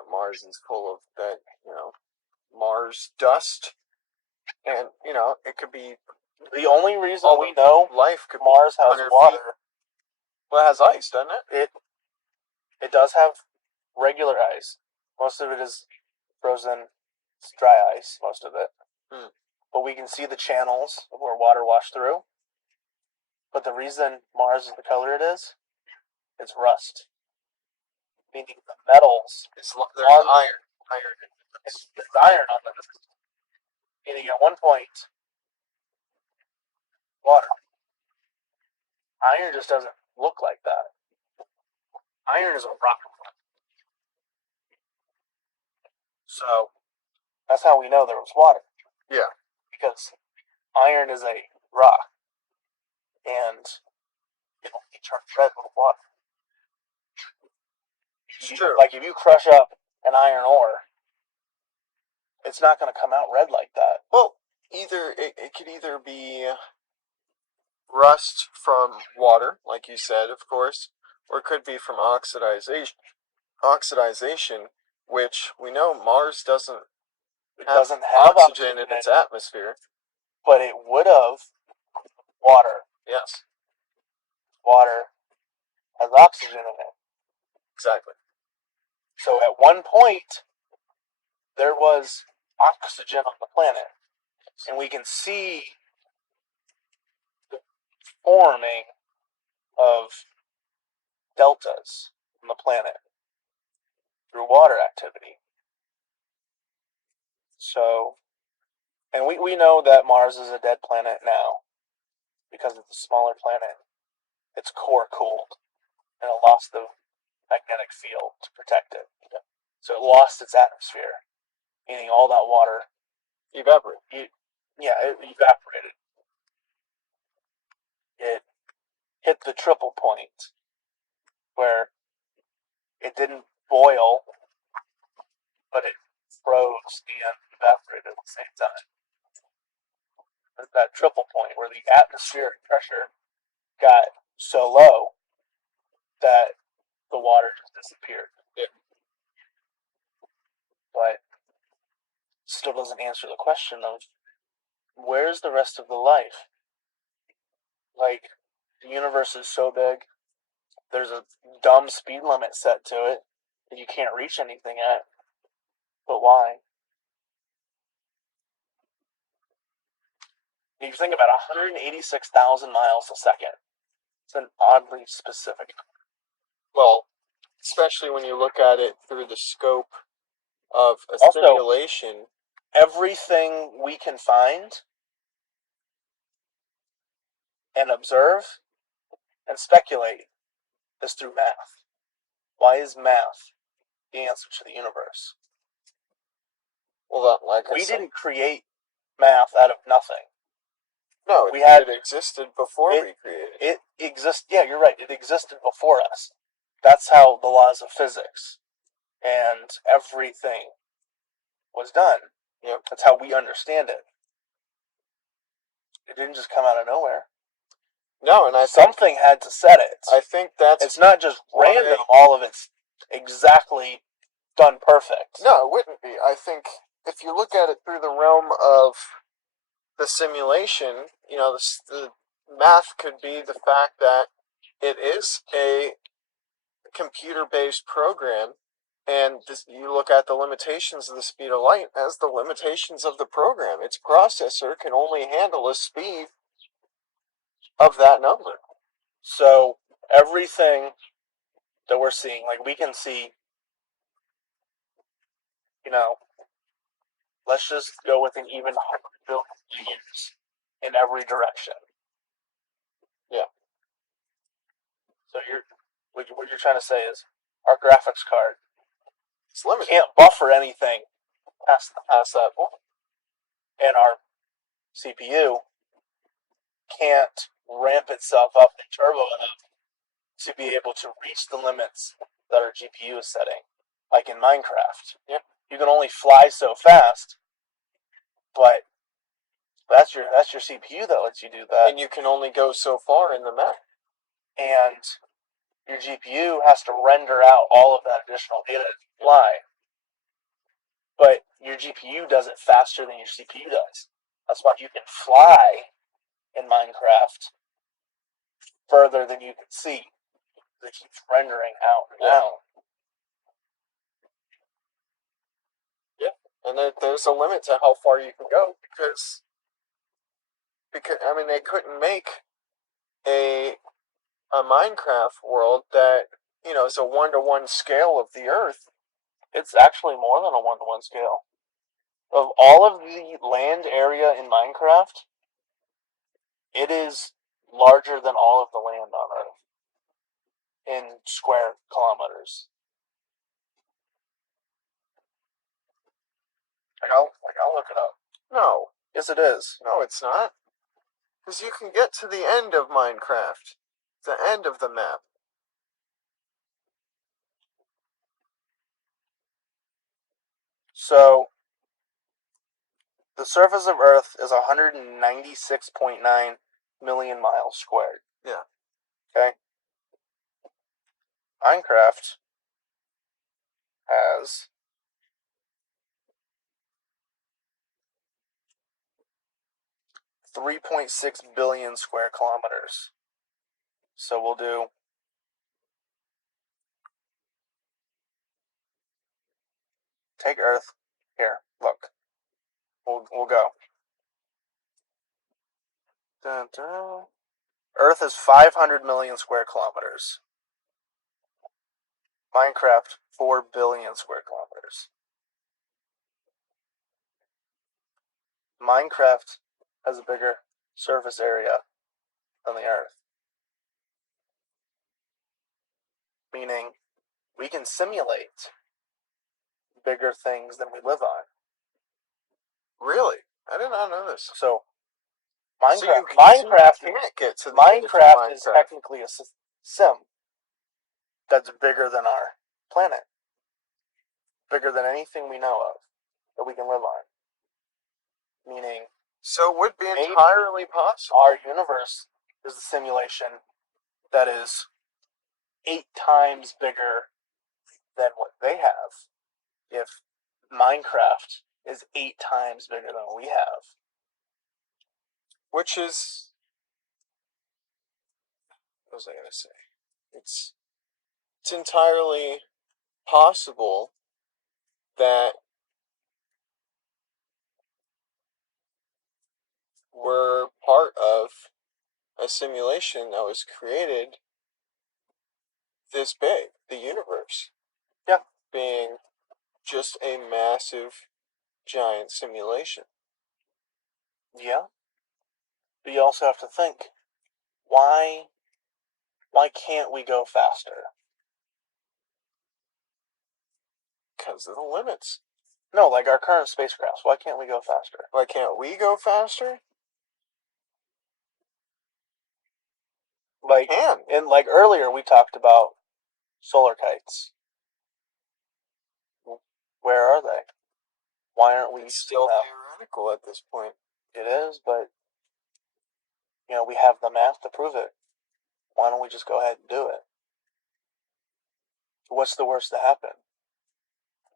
Mars is full of that, Mars dust. And, it could be... The only reason we know life could Mars has water... Well, it has ice, doesn't it? It does have regular ice. Most of it is frozen. It's dry ice, most of it. But we can see the channels where water washed through. But the reason Mars is the color it is, it's rust. Meaning the metals... There's iron. There's iron on the... Meaning at one point, water. Iron just doesn't look like that. Iron is a rock. So, That's how we know there was water. Yeah. Because iron is a rock, and it only turns red with water. It's true. Like if you crush up an iron ore, it's not going to come out red like that. Well, it could either be rust from water, like you said, of course, or it could be from oxidization. Which we know Mars doesn't have oxygen in its atmosphere. But it would have water. Yes. Water has oxygen in it. Exactly. So at one point, there was oxygen on the planet. And we can see the forming of deltas on the planet through water activity. So, and we know that Mars is a dead planet now because it's a smaller planet. Its core cooled, and it lost the magnetic field to protect it. So it lost its atmosphere, meaning all that water evaporated. It evaporated. It hit the triple point where it didn't boil, but it froze and evaporated at the same time. At that triple point where the atmospheric pressure got so low that the water just disappeared. Yeah. But still doesn't answer the question of where's the rest of the life? Like, the universe is so big, there's a dumb speed limit set to it that you can't reach anything at. But why? If you think about 186,000 miles a second, it's an oddly specific. Well, especially when you look at it through the scope of a simulation. Everything we can find and observe and speculate is through math. Why is math the answer to the universe? Well, we didn't create math out of nothing. No, it existed before we created it. It exists. Yeah, you're right. It existed before us. That's how the laws of physics and everything was done. Yep. That's how we understand it. It didn't just come out of nowhere. No, and something had to set it. I think it's not just random. All of it's exactly done perfect. No, it wouldn't be. I think if you look at it through the realm of the simulation, the math could be the fact that it is a computer-based program, and you look at the limitations of the speed of light as the limitations of the program. Its processor can only handle a speed of that number. So everything that we're seeing, like we can see, let's just go with an even 100 billion years in every direction. Yeah. So what you're trying to say is our graphics card it's limited. Can't buffer anything past that point. And our CPU can't ramp itself up in turbo enough to be able to reach the limits that our GPU is setting. Like in Minecraft. Yeah. You can only fly so fast, but that's your CPU that lets you do that. And you can only go so far in the map. And your GPU has to render out all of that additional data to fly. But your GPU does it faster than your CPU does. That's why you can fly in Minecraft further than you can see. It keeps rendering out and out. Yeah, and there's a limit to how far you can go because they couldn't make a Minecraft world that is a 1-to-1 scale of the Earth. It's actually more than a 1-to-1 scale. Of all of the land area in Minecraft, it is larger than all of the land on Earth in square kilometers. Like, I'll look it up. No. Yes, it is. No, it's not. Because you can get to the end of Minecraft. The end of the map. So, the surface of Earth is 196.9 million miles squared. Yeah. Okay? Minecraft has 3.6 billion square kilometers. So we'll do take Earth. Here, look. We'll go. Dun, dun. Earth is 500 million square kilometers. Minecraft, 4 billion square kilometers. Minecraft has a bigger surface area than the Earth. Meaning, we can simulate bigger things than we live on. Really? I did not know this. So, So you Minecraft can't get to the end of Minecraft is technically a sim that's bigger than our planet. Bigger than anything we know of that we can live on. Meaning, so it would be entirely possible. Our universe is a simulation that is 8 times bigger than what they have. If Minecraft is 8 times bigger than what we have. Which is... What was I going to say? It's entirely possible that we're part of a simulation that was created this big, the universe. Yeah. Being just a massive, giant simulation. Yeah. But you also have to think, why can't we go faster? Because of the limits. No, like our current spacecrafts. Why can't we go faster? Why can't we go faster? Like, and like earlier we talked about solar kites. Where are they? Why aren't we? It's still theoretical at this point. It is, but we have the math to prove it. Why don't we just go ahead and do it? What's the worst that happen?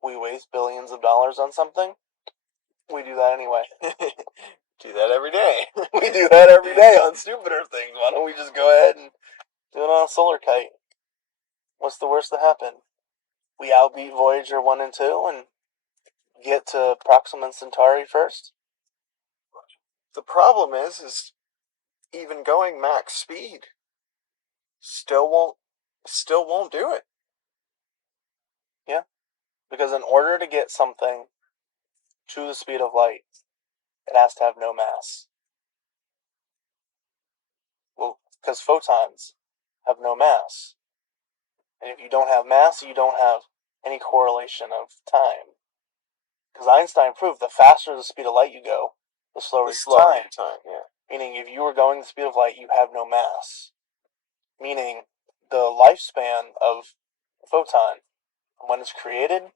We waste billions of dollars on something? We do that anyway. Do that every day. We do that every day on stupider things. Why don't we just go ahead and do it on a solar kite? What's the worst that happen? We outbeat Voyager 1 and 2 and get to Proxima Centauri first? The problem is even going max speed still won't do it. Yeah. Because in order to get something to the speed of light, it has to have no mass. Well, because photons have no mass. And if you don't have mass, you don't have any correlation of time. Because Einstein proved the faster the speed of light you go, the slower your time. Yeah. Meaning, if you were going the speed of light, you have no mass. Meaning, the lifespan of a photon, when it's created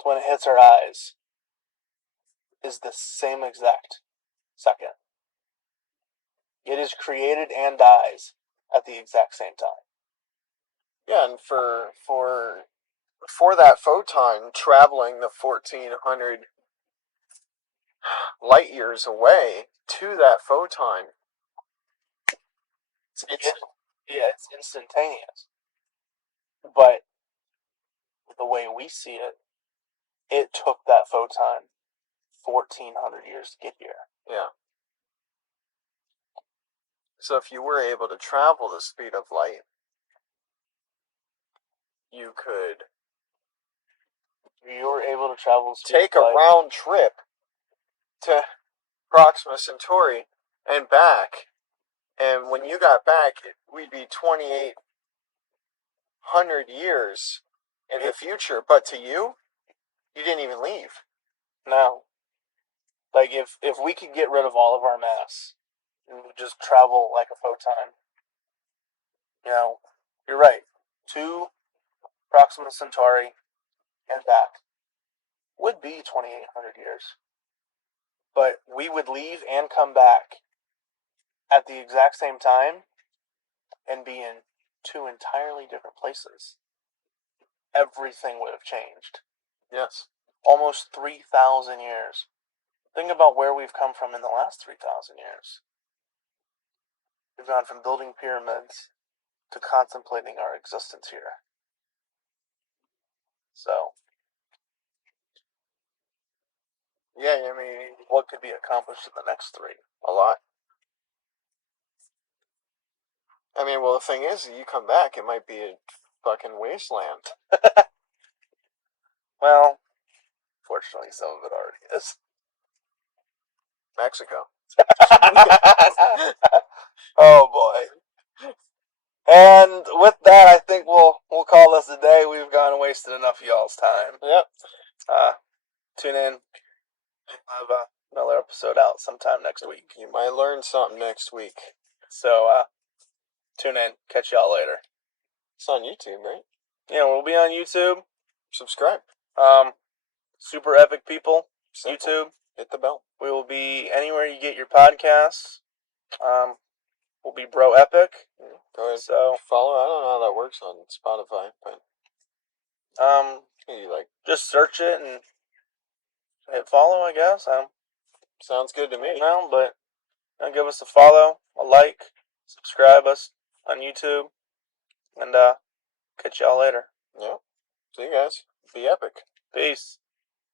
to when it hits our eyes, is the same exact second. It is created and dies at the exact same time. Yeah, and for that photon traveling the 1,400 light years away to that photon, it's instantaneous. But the way we see it, it took that photon 1,400 years to get here. Yeah. So if you were able to travel the speed of light, you could take a round trip to Proxima Centauri and back, and when you got back, we'd be 2,800 years in the future. But to you, you didn't even leave. No. Like, if we could get rid of all of our mass and just travel like a photon, you're right. To Proxima Centauri and back would be 2,800 years. But we would leave and come back at the exact same time and be in two entirely different places. Everything would have changed. Yes. Almost 3,000 years. Think about where we've come from in the last 3,000 years. We've gone from building pyramids to contemplating our existence here. So, yeah, I mean, what could be accomplished in the next three? A lot. I mean, well, the thing is, you come back, it might be a fucking wasteland. Well, fortunately, some of it already is. Mexico. Oh boy. And with that, I think we'll call this a day. We've gone and wasted enough of y'all's time. Yep. Tune in. We'll have another episode out sometime next week. You might learn something next week. So, tune in. Catch y'all later. It's on YouTube, right? Yeah, we'll be on YouTube. Subscribe. Super Epic People. Simple. YouTube. Hit the bell. We will be anywhere you get your podcasts. We'll be Bro Epic. Go ahead. So follow. I don't know how that works on Spotify, but you just search it and hit follow, I guess. Sounds good to me. No, but give us a follow, a like, subscribe us on YouTube, and catch y'all later. Yep. See you guys. Be epic. Peace.